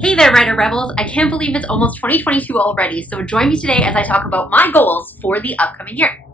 Hey there, Writer Rebels! I can't believe it's almost 2022 already, so join me today as I talk about my goals for the upcoming year.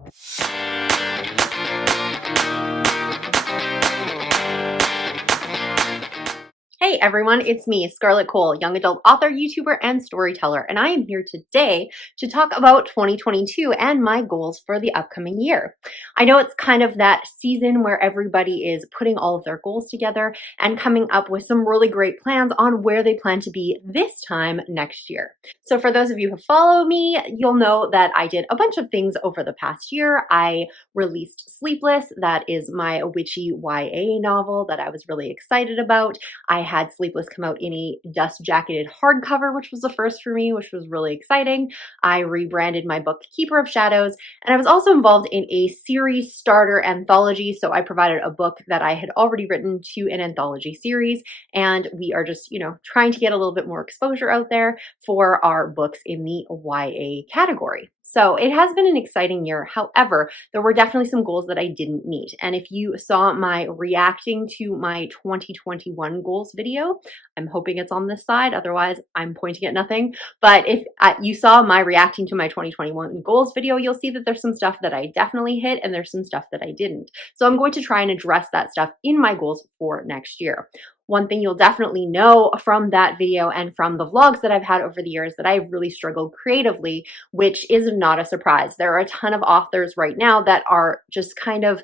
Hey everyone, it's me, Scarlett Kol, young adult author, YouTuber, and storyteller, and I am here today to talk about 2022 and my goals for the upcoming year. I know it's kind of that season where everybody is putting all of their goals together and coming up with some really great plans on where they plan to be this time next year. So for those of you who follow me, you'll know that I did a bunch of things over the past year. I released Sleepless, that is my witchy YA novel that I was really excited about. I had Sleepless come out in a dust-jacketed hardcover, which was the first for me, which was really exciting. I rebranded my book Keeper of Shadows, and I was also involved in a series starter anthology, so I provided a book that I had already written to an anthology series, and we are just, trying to get a little bit more exposure out there for our books in the YA category. So it has been an exciting year. However, there were definitely some goals that I didn't meet. And if you saw my reacting to my 2021 goals video, I'm hoping it's on this side. Otherwise, I'm pointing at nothing. But if you saw my reacting to my 2021 goals video, you'll see that there's some stuff that I definitely hit and there's some stuff that I didn't. So I'm going to try and address that stuff in my goals for next year. One thing you'll definitely know from that video and from the vlogs that I've had over the years that I've really struggled creatively, which is not a surprise. There are a ton of authors right now that are just kind of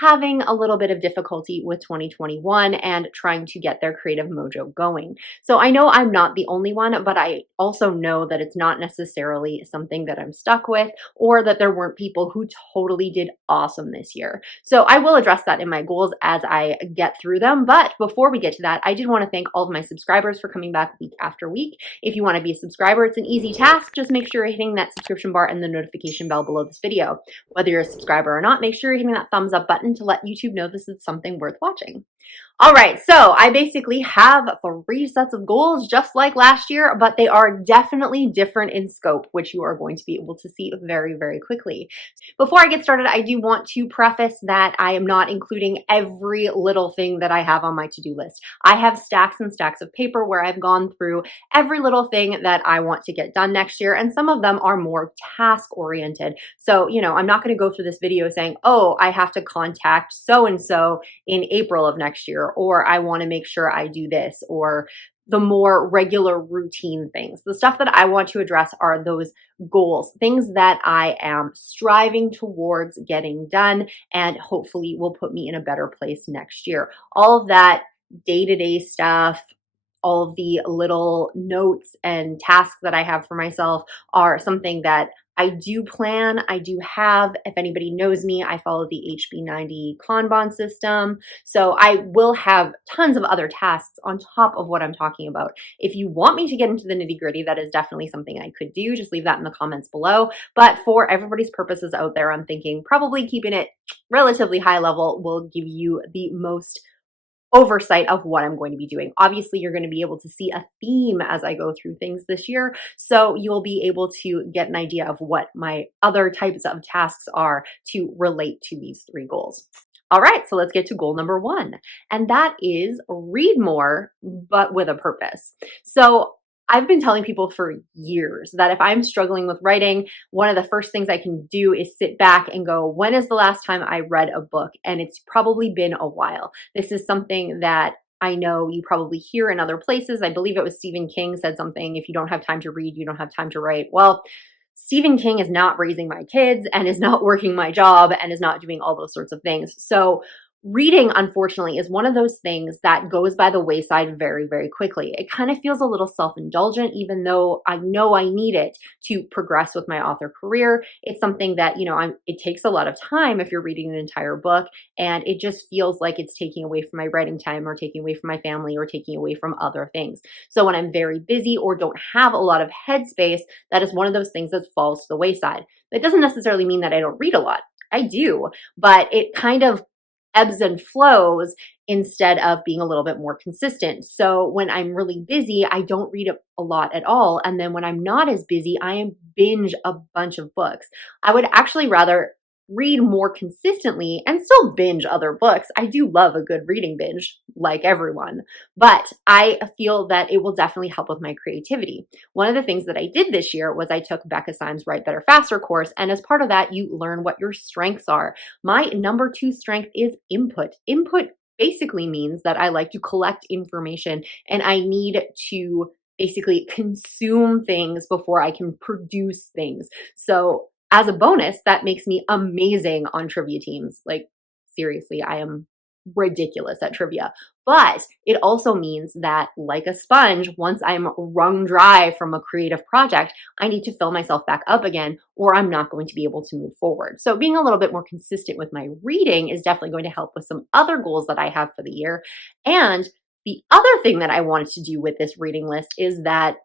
having a little bit of difficulty with 2021 and trying to get their creative mojo going. So I know I'm not the only one, but I also know that it's not necessarily something that I'm stuck with or that there weren't people who totally did awesome this year. So I will address that in my goals as I get through them. But before we get to that, I did want to thank all of my subscribers for coming back week after week. If you want to be a subscriber, it's an easy task. Just make sure you're hitting that subscription bar and the notification bell below this video. Whether you're a subscriber or not, make sure you're hitting that thumbs up button to let YouTube know this is something worth watching. All right, so I basically have 3 sets of goals just like last year, but they are definitely different in scope, which you are going to be able to see very, very quickly. Before I get started, I do want to preface that I am not including every little thing that I have on my to-do list. I have stacks and stacks of paper where I've gone through every little thing that I want to get done next year, and some of them are more task-oriented. So, I'm not going to go through this video saying, oh, I have to contact so-and-so in April of next year, or I want to make sure I do this, or the more regular routine things. The stuff that I want to address are those goals, things that I am striving towards getting done and hopefully will put me in a better place next year. All of that day-to-day stuff, all of the little notes and tasks that I have for myself are something that I do plan, I do have. If anybody knows me, I follow the HB90 Kanban system. So I will have tons of other tasks on top of what I'm talking about. If you want me to get into the nitty-gritty, that is definitely something I could do. Just leave that in the comments below. But for everybody's purposes out there, I'm thinking probably keeping it relatively high level will give you the most oversight of what I'm going to be doing. Obviously, you're going to be able to see a theme as I go through things this year, so you'll be able to get an idea of what my other types of tasks are to relate to these 3 goals. All right, so let's get to goal number 1, and that is read more, but with a purpose. So I've been telling people for years that if I'm struggling with writing, one of the first things I can do is sit back and go, when is the last time I read a book? And it's probably been a while. This is something that I know you probably hear in other places. I believe it was Stephen King said something, if you don't have time to read, you don't have time to write. Well, Stephen King is not raising my kids and is not working my job and is not doing all those sorts of things. So reading, unfortunately, is one of those things that goes by the wayside very, very quickly. It kind of feels a little self-indulgent, even though I know I need it to progress with my author career. It's something that, it takes a lot of time if you're reading an entire book, and it just feels like it's taking away from my writing time or taking away from my family or taking away from other things. So when I'm very busy or don't have a lot of headspace, that is one of those things that falls to the wayside. That doesn't necessarily mean that I don't read a lot. I do, but it kind of ebbs and flows instead of being a little bit more consistent. So when I'm really busy, I don't read a lot at all. And then when I'm not as busy, I binge a bunch of books. I would actually rather read more consistently and still binge other books. I do love a good reading binge, like everyone, but I feel that it will definitely help with my creativity. One of the things that I did this year was I took Becca Syme's Write Better Faster course, and as part of that, you learn what your strengths are. My number 2 strength is input. Input basically means that I like to collect information and I need to basically consume things before I can produce things. So as a bonus, that makes me amazing on trivia teams. Like, seriously, I am ridiculous at trivia. But it also means that, like a sponge, once I'm wrung dry from a creative project, I need to fill myself back up again, or I'm not going to be able to move forward. So, being a little bit more consistent with my reading is definitely going to help with some other goals that I have for the year. And the other thing that I wanted to do with this reading list is that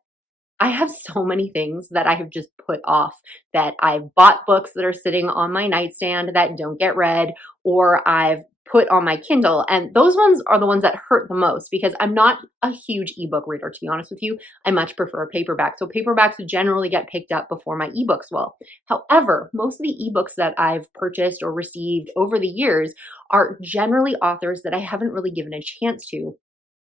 I have so many things that I have just put off, that I've bought books that are sitting on my nightstand that don't get read, or I've put on my Kindle. And those ones are the ones that hurt the most because I'm not a huge ebook reader, to be honest with you. I much prefer a paperback. So paperbacks generally get picked up before my ebooks will. However, most of the ebooks that I've purchased or received over the years are generally authors that I haven't really given a chance to.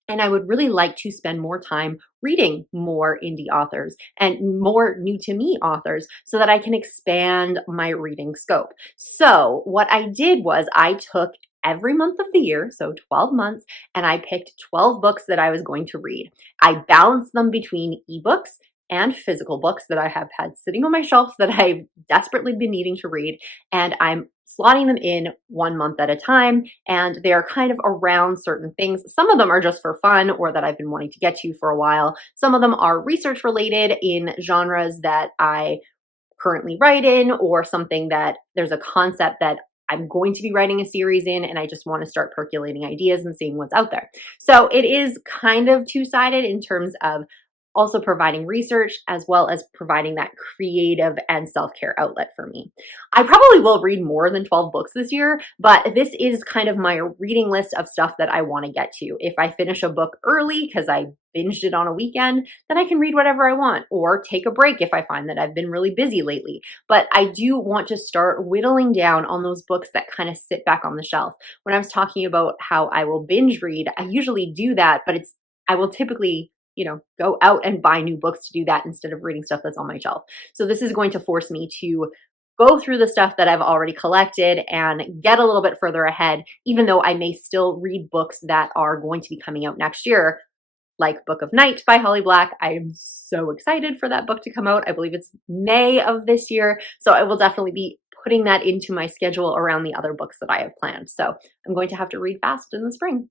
And I would really like to spend more time reading more indie authors and more new to me authors so that I can expand my reading scope. So what I did was I took every month of the year, so 12 months, and I picked 12 books that I was going to read. I balanced them between ebooks and physical books that I have had sitting on my shelf that I've desperately been needing to read. And I'm slotting them in 1 month at a time, and they're kind of around certain things. Some of them are just for fun or that I've been wanting to get to for a while. Some of them are research related in genres that I currently write in, or something that there's a concept that I'm going to be writing a series in, and I just want to start percolating ideas and seeing what's out there. So it is kind of two-sided in terms of also providing research as well as providing that creative and self-care outlet for me. I probably will read more than 12 books this year, but this is kind of my reading list of stuff that I want to get to. If I finish a book early because I binged it on a weekend, then I can read whatever I want, or take a break if I find that I've been really busy lately. But I do want to start whittling down on those books that kind of sit back on the shelf. When I was talking about how I will binge read, I usually do that, but I will typically go out and buy new books to do that instead of reading stuff that's on my shelf. So this is going to force me to go through the stuff that I've already collected and get a little bit further ahead, even though I may still read books that are going to be coming out next year, like Book of Night by Holly Black. I am so excited for that book to come out. I believe it's May of this year. So I will definitely be putting that into my schedule around the other books that I have planned. So I'm going to have to read fast in the spring.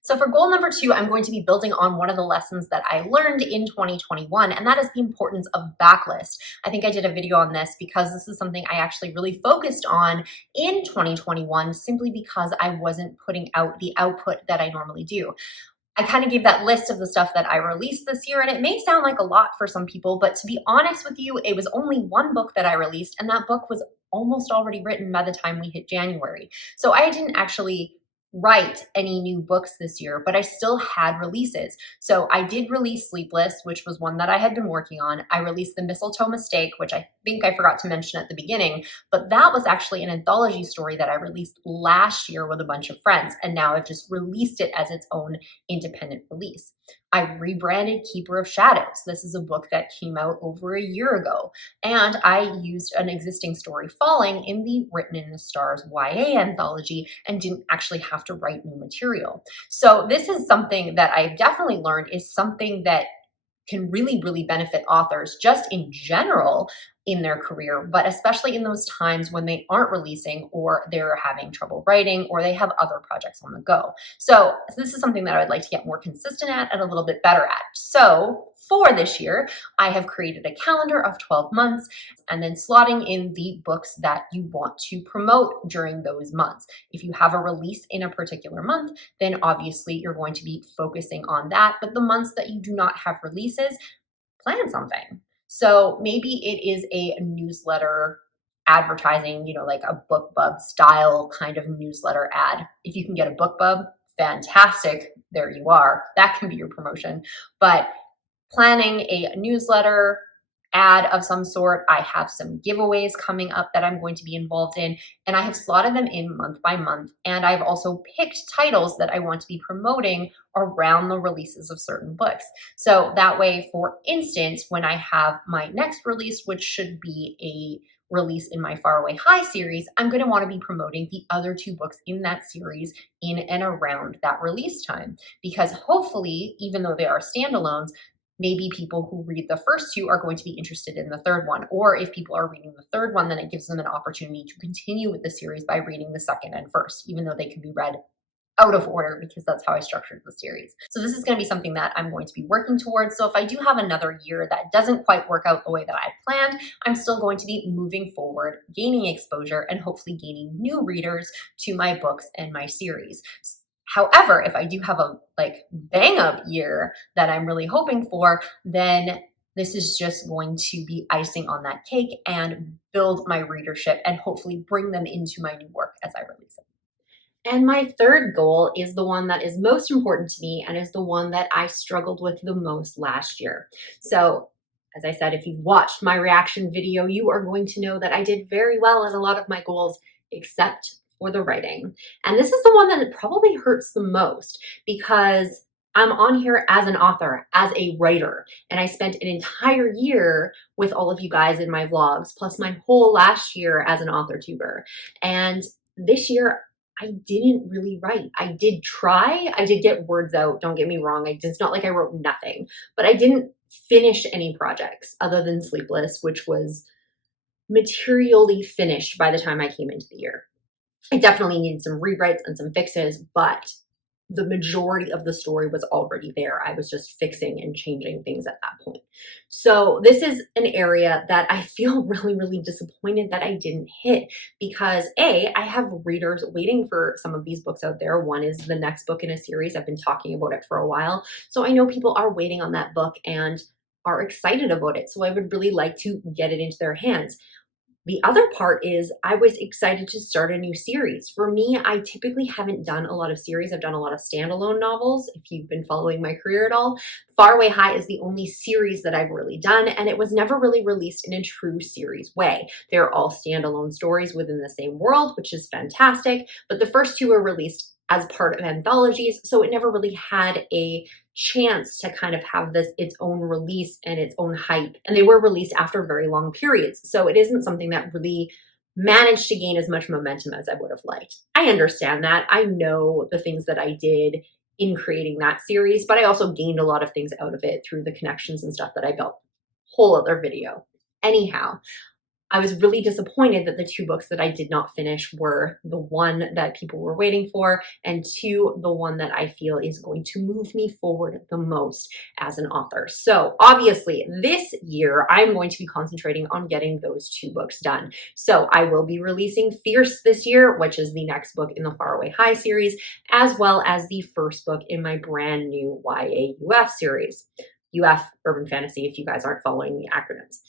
So for goal number 2, I'm going to be building on one of the lessons that I learned in 2021, and that is the importance of backlist. I think I did a video on this because this is something I actually really focused on in 2021 simply because I wasn't putting out the output that I normally do. I kind of gave that list of the stuff that I released this year, and it may sound like a lot for some people, but to be honest with you, it was only one book that I released, and that book was almost already written by the time we hit January. So I didn't actually write any new books this year, but I still had releases. So I did release Sleepless, which was one that I had been working on. I released The Mistletoe Mistake, which I think I forgot to mention at the beginning, but that was actually an anthology story that I released last year with a bunch of friends, and now I've just released it as its own independent release. I rebranded Keeper of Shadows. This is a book that came out over a year ago, and I used an existing story, Falling, in the Written in the Stars YA anthology and didn't actually have to write new material. So this is something that I've definitely learned is something that can really, really benefit authors just in general in their career, but especially in those times when they aren't releasing or they're having trouble writing or they have other projects on the go. So this is something that I would like to get more consistent at and a little bit better at. So for this year, I have created a calendar of 12 months and then slotting in the books that you want to promote during those months. If you have a release in a particular month, then obviously you're going to be focusing on that. But the months that you do not have releases, plan something. So maybe it is a newsletter advertising, like a BookBub style kind of newsletter ad. If you can get a BookBub, fantastic. There you are. That can be your promotion. But planning a newsletter ad of some sort. I have some giveaways coming up that I'm going to be involved in, and I have slotted them in month by month. And I've also picked titles that I want to be promoting around the releases of certain books. So that way, for instance, when I have my next release, which should be a release in my Faraway High series, I'm going to want to be promoting the other 2 books in that series in and around that release time, because hopefully, even though they are standalones, maybe people who read the first 2 are going to be interested in the third one. Or if people are reading the third one, then it gives them an opportunity to continue with the series by reading the second and first, even though they can be read out of order, because that's how I structured the series. So this is going to be something that I'm going to be working towards. So if I do have another year that doesn't quite work out the way that I planned, I'm still going to be moving forward, gaining exposure, and hopefully gaining new readers to my books and my series. However, if I do have a bang up year that I'm really hoping for, then this is just going to be icing on that cake and build my readership and hopefully bring them into my new work as I release it. And my third goal is the one that is most important to me and is the one that I struggled with the most last year. So, as I said, if you've watched my reaction video, you are going to know that I did very well at a lot of my goals, except for the writing. And this is the one that probably hurts the most, because I'm on here as an author, as a writer, and I spent an entire year with all of you guys in my vlogs, plus my whole last year as an authortuber. And this year, I didn't really write. I did try. I did get words out. Don't get me wrong. It's not like I wrote nothing, but I didn't finish any projects other than Sleepless, which was materially finished by the time I came into the year. I definitely needed some rewrites and some fixes, but the majority of the story was already there. I was just fixing and changing things at that point. So this is an area that I feel really, really disappointed that I didn't hit, because I have readers waiting for some of these books out there. One is the next book in a series. I've been talking about it for a while. So I know people are waiting on that book and are excited about it. So I would really like to get it into their hands. The other part is I was excited to start a new series. For me, I typically haven't done a lot of series. I've done a lot of standalone novels. If you've been following my career at all, Faraway High is the only series that I've really done, and it was never really released in a true series way. They're all standalone stories within the same world, which is fantastic, but the first 2 were released as part of anthologies, so it never really had a chance to kind of have its own release and its own hype. And they were released after very long periods. So it isn't something that really managed to gain as much momentum as I would have liked. I understand that. I know the things that I did in creating that series, but I also gained a lot of things out of it through the connections and stuff that I built. Whole other video. Anyhow, I was really disappointed that the 2 books that I did not finish were the one that people were waiting for, and 2, the one that I feel is going to move me forward the most as an author. So obviously this year, I'm going to be concentrating on getting those 2 books done. So I will be releasing Fierce this year, which is the next book in the Faraway High series, as well as the first book in my brand new YA UF series. UF, Urban Fantasy, if you guys aren't following the acronyms.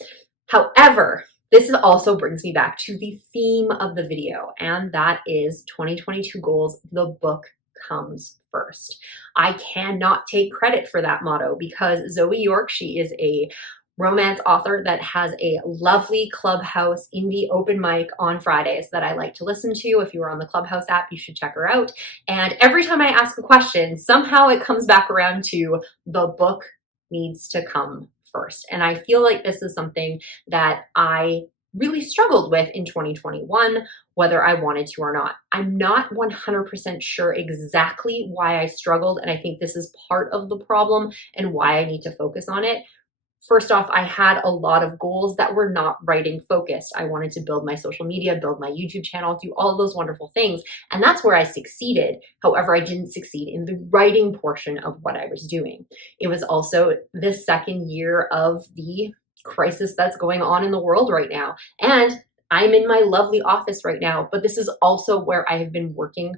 However, this also brings me back to the theme of the video, and that is 2022 goals. The book comes first. I cannot take credit for that motto, because Zoe York, she is a romance author that has a lovely Clubhouse indie open mic on Fridays that I like to listen to. If you are on the Clubhouse app, you should check her out. And every time I ask a question, somehow it comes back around to the book needs to come first. And I feel like this is something that I really struggled with in 2021, whether I wanted to or not. I'm not 100% sure exactly why I struggled, and I think this is part of the problem and why I need to focus on it. First off, I had a lot of goals that were not writing focused. I wanted to build my social media, build my YouTube channel, do all of those wonderful things, and that's where I succeeded. However, I didn't succeed in the writing portion of what I was doing. It was also the second year of the crisis that's going on in the world right now, and I'm in my lovely office right now, but this is also where I have been working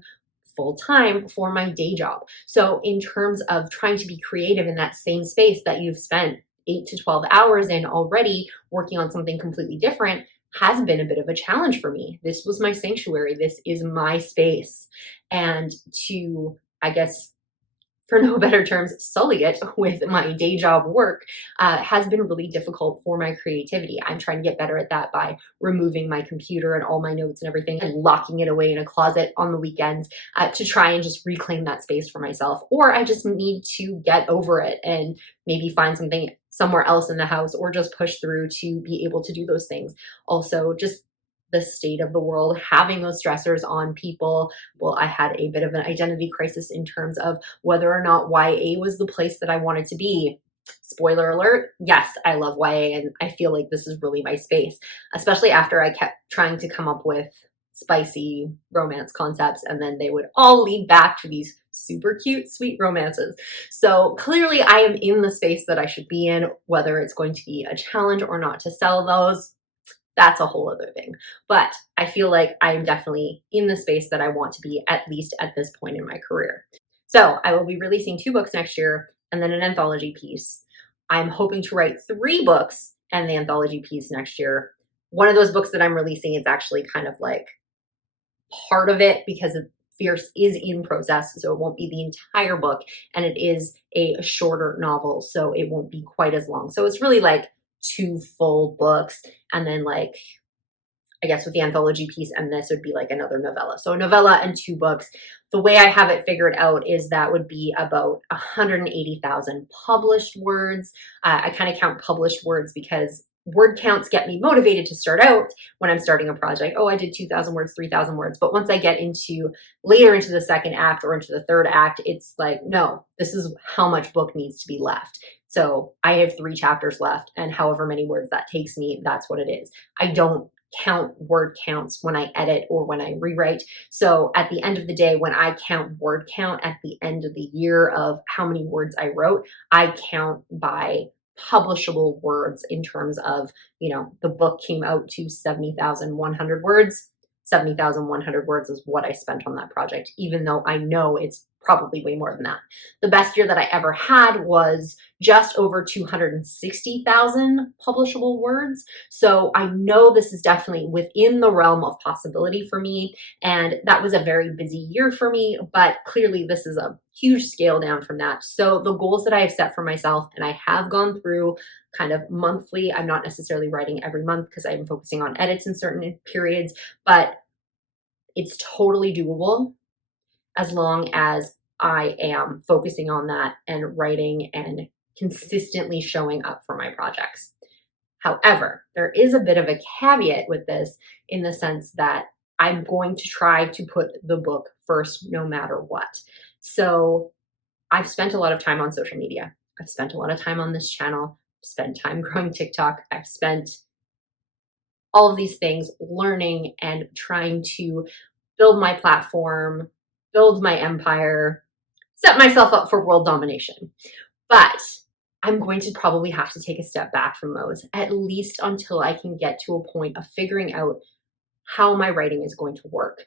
full-time for my day job. So in terms of trying to be creative in that same space that you've spent 8 to 12 hours in already working on something completely different has been a bit of a challenge for me. This was my sanctuary. This is my space. And to, I guess, for no better terms, sully it with my day job work has been really difficult for my creativity. I'm trying to get better at that by removing my computer and all my notes and everything and locking it away in a closet on the weekends to try and just reclaim that space for myself. Or I just need to get over it and maybe find something somewhere else in the house, or just push through to be able to do those things. Also, just the state of the world, having those stressors on people. Well, I had a bit of an identity crisis in terms of whether or not YA was the place that I wanted to be. Spoiler alert, yes, I love YA and I feel like this is really my space, especially after I kept trying to come up with spicy romance concepts and then they would all lead back to these super cute, sweet romances. So clearly I am in the space that I should be in. Whether it's going to be a challenge or not to sell those, that's a whole other thing. But I feel like I'm definitely in the space that I want to be, at least at this point in my career. So I will be releasing 2 books next year and then an anthology piece. I'm hoping to write 3 books and the anthology piece next year. One of those books that I'm releasing is actually kind of like part of it because Fierce is in process, so it won't be the entire book, and it is a shorter novel, so it won't be quite as long. So it's really like 2 full books, and then like, I guess with the anthology piece and this would be like another novella. So a novella and 2 books. The way I have it figured out is that would be about 180,000 published words. I kind of count published words because word counts get me motivated to start out when I'm starting a project. Oh, I did 2,000 words, 3,000 words. But once I get into later into the second act or into the third act, it's like, no, this is how much book needs to be left. So I have 3 chapters left, and however many words that takes me, that's what it is. I don't count word counts when I edit or when I rewrite. So at the end of the day, when I count word count at the end of the year of how many words I wrote, I count by publishable words in terms of, you know, the book came out to 70,100 words. 70,100 words is what I spent on that project, even though I know it's probably way more than that. The best year that I ever had was just over 260,000 publishable words. So I know this is definitely within the realm of possibility for me. And that was a very busy year for me, but clearly this is a huge scale down from that. So the goals that I have set for myself, and I have gone through kind of monthly, I'm not necessarily writing every month because I'm focusing on edits in certain periods, but it's totally doable as long as I am focusing on that and writing and consistently showing up for my projects. However, there is a bit of a caveat with this in the sense that I'm going to try to put the book first no matter what. So I've spent a lot of time on social media. I've spent a lot of time on this channel. I've spent time growing TikTok. I've spent all of these things learning and trying to build my platform, build my empire, set myself up for world domination. But I'm going to probably have to take a step back from those, at least until I can get to a point of figuring out how my writing is going to work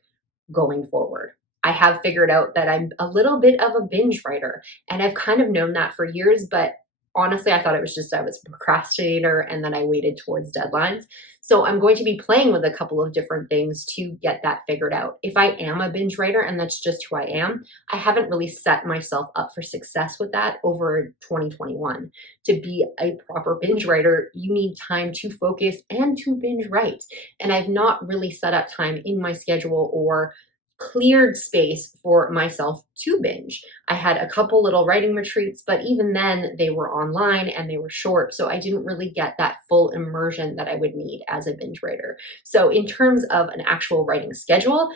going forward. I have figured out that I'm a little bit of a binge writer, and I've kind of known that for years, but honestly, I thought it was just I was a procrastinator and then I waited towards deadlines. So I'm going to be playing with a couple of different things to get that figured out. If I am a binge writer and that's just who I am, I haven't really set myself up for success with that over 2021. To be a proper binge writer, you need time to focus and to binge write. And I've not really set up time in my schedule or cleared space for myself to binge. I had a couple little writing retreats, but even then they were online and they were short. So I didn't really get that full immersion that I would need as a binge writer. So in terms of an actual writing schedule,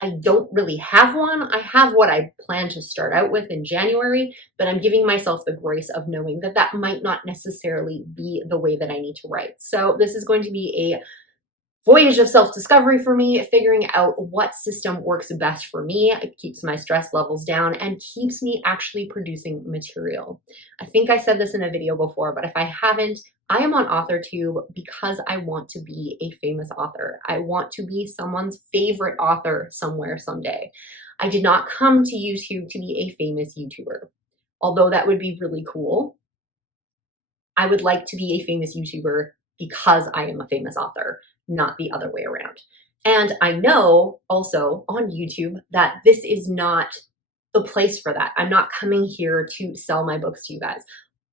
I don't really have one. I have what I plan to start out with in January, but I'm giving myself the grace of knowing that that might not necessarily be the way that I need to write. So this is going to be a voyage of self-discovery for me, figuring out what system works best for me. It keeps my stress levels down and keeps me actually producing material. I think I said this in a video before, but if I haven't, I am on authortube because I want to be a famous author. I want to be someone's favorite author somewhere someday. I did not come to YouTube to be a famous YouTuber, although that would be really cool. I would like to be a famous YouTuber because I am a famous author, not the other way around. And I know also on YouTube that this is not the place for that. I'm not coming here to sell my books to you guys.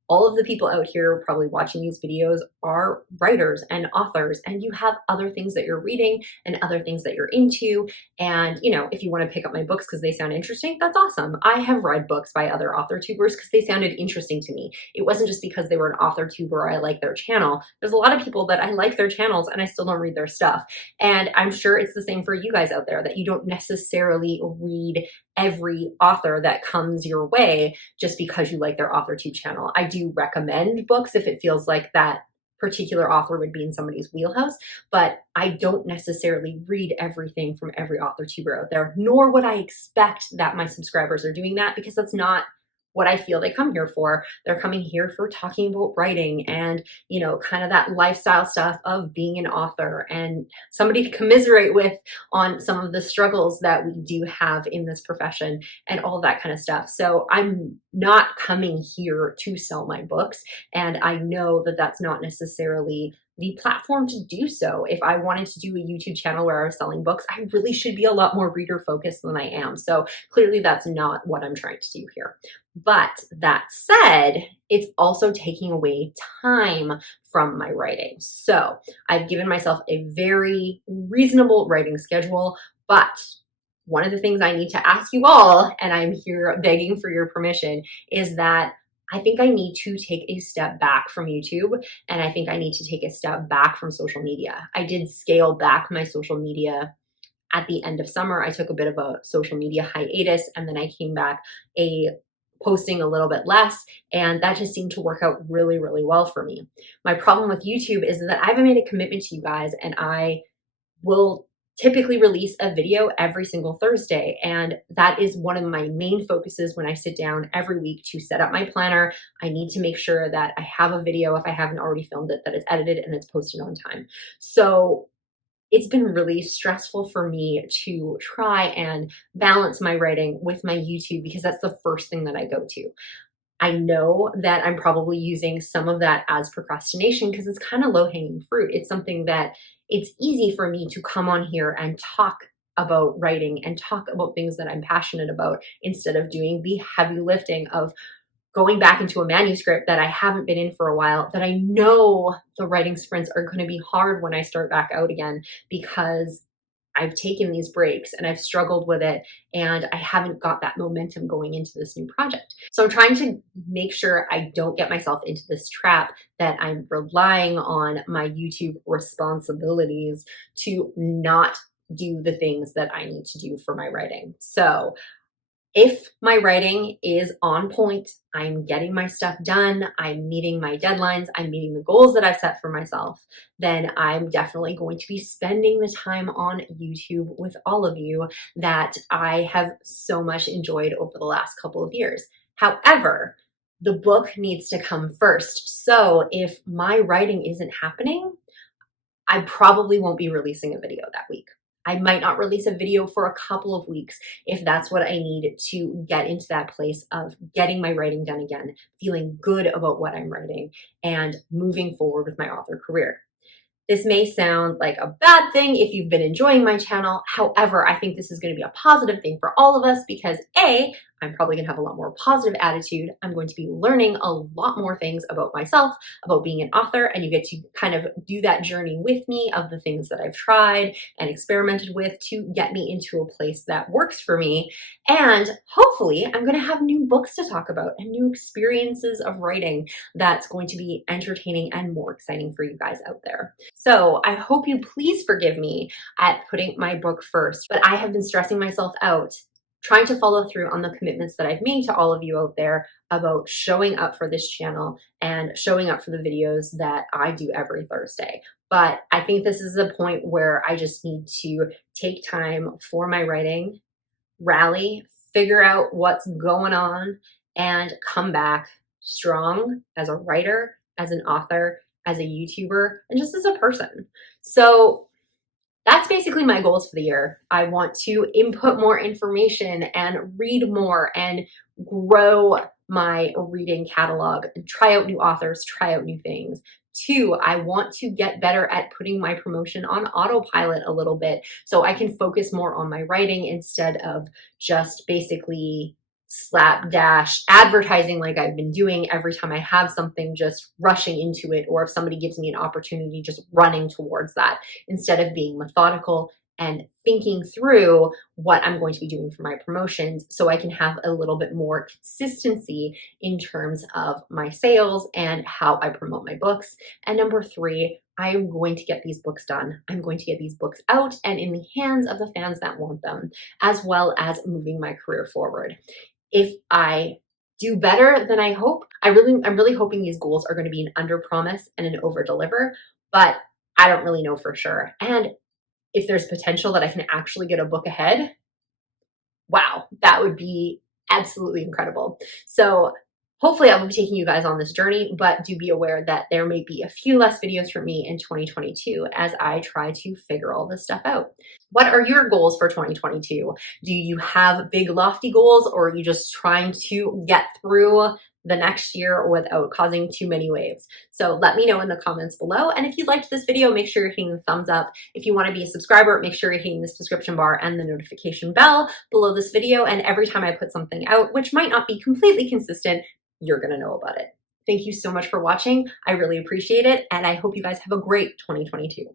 All of the people out here probably watching these videos are writers and authors, and you have other things that you're reading and other things that you're into. And, you know, if you want to pick up my books because they sound interesting, that's awesome. I have read books by other author tubers because they sounded interesting to me. It wasn't just because they were an author tuber or I like their channel. There's a lot of people that I like their channels and I still don't read their stuff. And I'm sure it's the same for you guys out there, that you don't necessarily read every author that comes your way just because you like their authortube channel. I do recommend books if it feels like that particular author would be in somebody's wheelhouse, but I don't necessarily read everything from every author tuber out there, nor would I expect that my subscribers are doing that, because that's not what I feel they come here for. They're coming here for talking about writing and, you know, kind of that lifestyle stuff of being an author and somebody to commiserate with on some of the struggles that we do have in this profession and all that kind of stuff. So I'm not coming here to sell my books. And I know that that's not necessarily the platform to do so. If I wanted to do a YouTube channel where I was selling books, I really should be a lot more reader focused than I am. So clearly that's not what I'm trying to do here. But that said, it's also taking away time from my writing. So I've given myself a very reasonable writing schedule, but one of the things I need to ask you all, and I'm here begging for your permission, is that I think I need to take a step back from YouTube, and I think I need to take a step back from social media. I did scale back my social media at the end of summer. I took a bit of a social media hiatus, and then I came back posting a little bit less, and that just seemed to work out really, really well for me. My problem with YouTube is that I haven't made a commitment to you guys, and I will typically release a video every single Thursday. And that is one of my main focuses when I sit down every week to set up my planner. I need to make sure that I have a video, if I haven't already filmed it, that it's edited and it's posted on time. So it's been really stressful for me to try and balance my writing with my YouTube, because that's the first thing that I go to. I know that I'm probably using some of that as procrastination because it's kind of low-hanging fruit. It's something that it's easy for me to come on here and talk about writing and talk about things that I'm passionate about, instead of doing the heavy lifting of going back into a manuscript that I haven't been in for a while, that I know the writing sprints are going to be hard when I start back out again, because I've taken these breaks and I've struggled with it and I haven't got that momentum going into this new project. So I'm trying to make sure I don't get myself into this trap that I'm relying on my YouTube responsibilities to not do the things that I need to do for my writing. So if my writing is on point, I'm getting my stuff done, I'm meeting my deadlines, I'm meeting the goals that I've set for myself, then I'm definitely going to be spending the time on YouTube with all of you that I have so much enjoyed over the last couple of years. However, the book needs to come first. So if my writing isn't happening, I probably won't be releasing a video that week. I might not release a video for a couple of weeks if that's what I need to get into that place of getting my writing done again, feeling good about what I'm writing, and moving forward with my author career. This may sound like a bad thing if you've been enjoying my channel. However, I think this is going to be a positive thing for all of us because A, I'm probably going to have a lot more positive attitude. I'm going to be learning a lot more things about myself, about being an author, and you get to kind of do that journey with me of the things that I've tried and experimented with to get me into a place that works for me. And hopefully I'm going to have new books to talk about and new experiences of writing that's going to be entertaining and more exciting for you guys out there. So I hope you please forgive me at putting my book first, but I have been stressing myself out trying to follow through on the commitments that I've made to all of you out there about showing up for this channel and showing up for the videos that I do every Thursday. But I think this is a point where I just need to take time for my writing, rally, figure out what's going on, and come back strong as a writer, as an author, as a YouTuber, and just as a person. So that's basically my goals for the year. I want to input more information and read more and grow my reading catalog and try out new authors, try out new things. 2, I want to get better at putting my promotion on autopilot a little bit so I can focus more on my writing instead of just basically slapdash advertising like I've been doing every time I have something, just rushing into it, or if somebody gives me an opportunity, just running towards that instead of being methodical and thinking through what I'm going to be doing for my promotions so I can have a little bit more consistency in terms of my sales and how I promote my books. And number three, I am going to get these books done. I'm going to get these books out and in the hands of the fans that want them, as well as moving my career forward. If I do better than I hope, I'm really hoping these goals are going to be an under promise and an over deliver, but I don't really know for sure. And if there's potential that I can actually get a book ahead, wow, that would be absolutely incredible. So hopefully I will be taking you guys on this journey, but do be aware that there may be a few less videos from me in 2022 as I try to figure all this stuff out. What are your goals for 2022? Do you have big lofty goals, or are you just trying to get through the next year without causing too many waves? So let me know in the comments below. And if you liked this video, make sure you're hitting the thumbs up. If you want to be a subscriber, make sure you're hitting the subscription bar and the notification bell below this video. And every time I put something out, which might not be completely consistent, you're going to know about it. Thank you so much for watching. I really appreciate it. And I hope you guys have a great 2022.